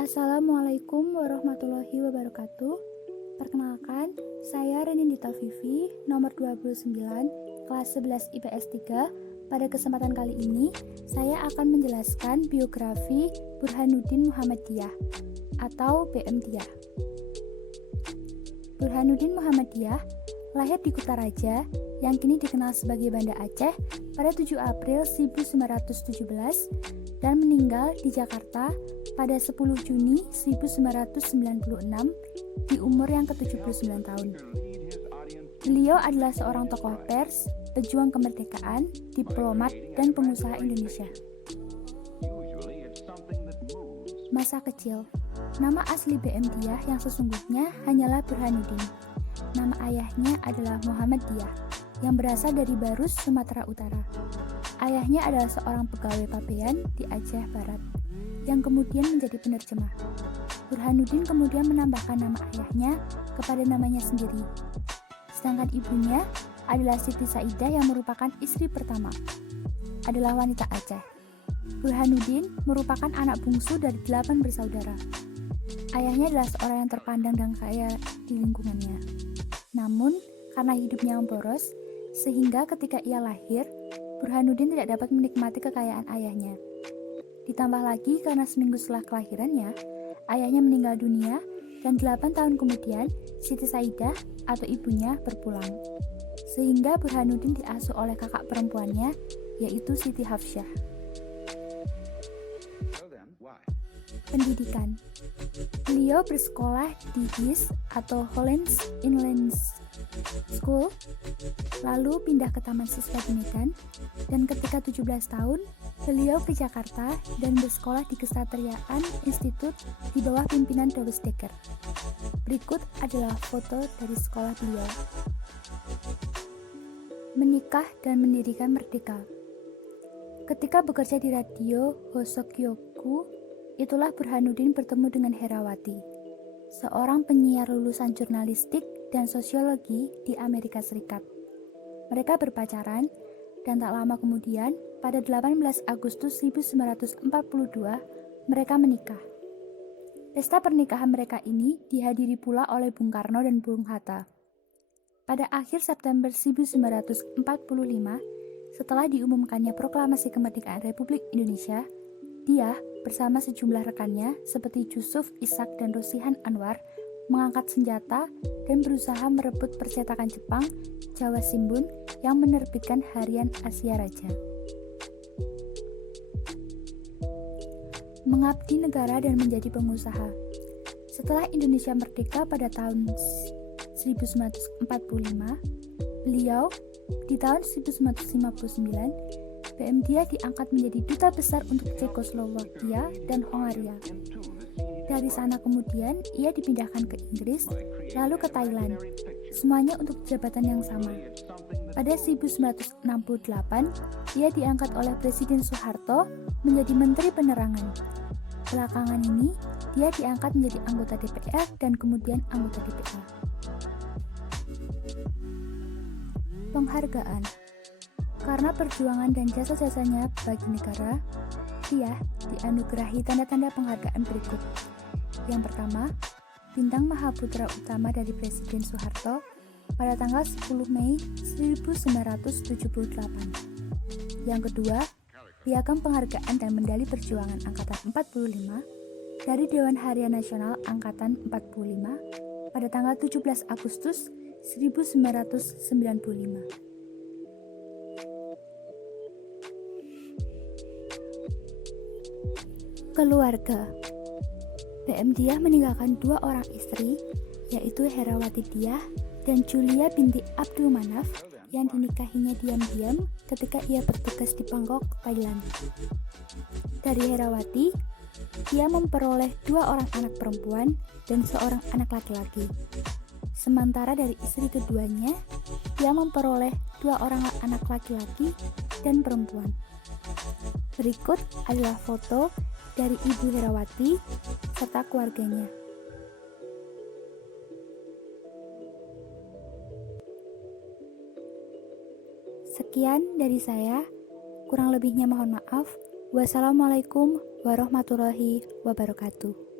Assalamualaikum warahmatullahi wabarakatuh. Perkenalkan, saya Renindita Vivi, nomor 29, kelas 11 IPS 3. Pada kesempatan kali ini, saya akan menjelaskan biografi Burhanuddin Muhammadiyah atau BM-Diyah. Burhanuddin Muhammadiyah lahir di Kutaraja yang kini dikenal sebagai Banda Aceh pada 7 April 1917 dan meninggal di Jakarta pada 10 Juni 1996 di umur yang ke-79 tahun. Beliau adalah seorang tokoh pers, pejuang kemerdekaan, diplomat, dan pengusaha Indonesia. Masa kecil. Nama asli BM-Diyah yang sesungguhnya hanyalah Burhanuddin. Nama ayahnya adalah Muhammadiyah yang berasal dari Barus, Sumatera Utara. Ayahnya adalah seorang pegawai pabean di Aceh Barat yang kemudian menjadi penerjemah. Burhanuddin kemudian menambahkan nama ayahnya kepada namanya sendiri. Sedangkan ibunya adalah Siti Saidah yang merupakan istri pertama. Adalah wanita Aceh. Burhanuddin merupakan anak bungsu dari 8 bersaudara. Ayahnya adalah seorang yang terpandang dan kaya di lingkungannya. Namun, karena hidupnya yang boros, sehingga ketika ia lahir, Burhanuddin tidak dapat menikmati kekayaan ayahnya. Ditambah lagi karena seminggu setelah kelahirannya, ayahnya meninggal dunia dan 8 tahun kemudian Siti Saidah atau ibunya berpulang. Sehingga Burhanuddin diasuh oleh kakak perempuannya, yaitu Siti Hafsyah. Pendidikan. Beliau bersekolah di HIS atau Hollands Inland School, lalu pindah ke Taman Siswa di Medan, dan ketika 17 tahun, beliau ke Jakarta dan bersekolah di Kesatriaan Institut di bawah pimpinan Douwes Dekker. Berikut adalah foto dari sekolah beliau. Menikah dan mendirikan Merdeka. Ketika bekerja di radio Hosokyoku, itulah Burhanuddin bertemu dengan Herawati, seorang penyiar lulusan jurnalistik dan sosiologi di Amerika Serikat. Mereka berpacaran dan tak lama kemudian, pada 18 Agustus 1942, mereka menikah. Pesta pernikahan mereka ini dihadiri pula oleh Bung Karno dan Bung Hatta. Pada akhir September 1945, setelah diumumkannya proklamasi kemerdekaan Republik Indonesia, dia bersama sejumlah rekannya seperti Yusuf Ishak dan Rosihan Anwar mengangkat senjata dan berusaha merebut percetakan Jepang, Jawa Shimbun, yang menerbitkan harian Asia Raja. Mengabdi negara dan menjadi pengusaha. Setelah Indonesia merdeka pada tahun 1945, beliau di tahun 1959 BM-Diyah diangkat menjadi duta besar untuk Cekoslowakia dan Hongaria. Dari sana kemudian ia dipindahkan ke Inggris, lalu ke Thailand, semuanya untuk jabatan yang sama. Pada 1968, ia diangkat oleh Presiden Soeharto menjadi Menteri Penerangan. Belakangan ini, dia diangkat menjadi anggota DPR dan kemudian anggota DPA. Penghargaan. Karena perjuangan dan jasa-jasanya bagi negara, dia dianugerahi tanda-tanda penghargaan berikut. Yang pertama, Bintang Mahaputra Utama dari Presiden Soeharto pada tanggal 10 Mei 1978. Yang kedua, Piagam Penghargaan dan Medali Perjuangan Angkatan 45 dari Dewan Harian Nasional Angkatan 45 pada tanggal 17 Agustus 1995. Keluarga. BM-Diyah meninggalkan 2 orang istri, yaitu Herawati Diyah dan Julia binti Abdul Manaf yang dinikahinya diam-diam ketika ia bertugas di Bangkok, Thailand. Dari Herawati, dia memperoleh 2 orang anak perempuan dan 1 anak laki-laki. Sementara dari istri keduanya, dia memperoleh 2 orang anak laki-laki dan perempuan. Berikut adalah foto dari Ibu Herawati serta keluarganya. Sekian dari saya, kurang lebihnya mohon maaf. Wassalamualaikum warahmatullahi wabarakatuh.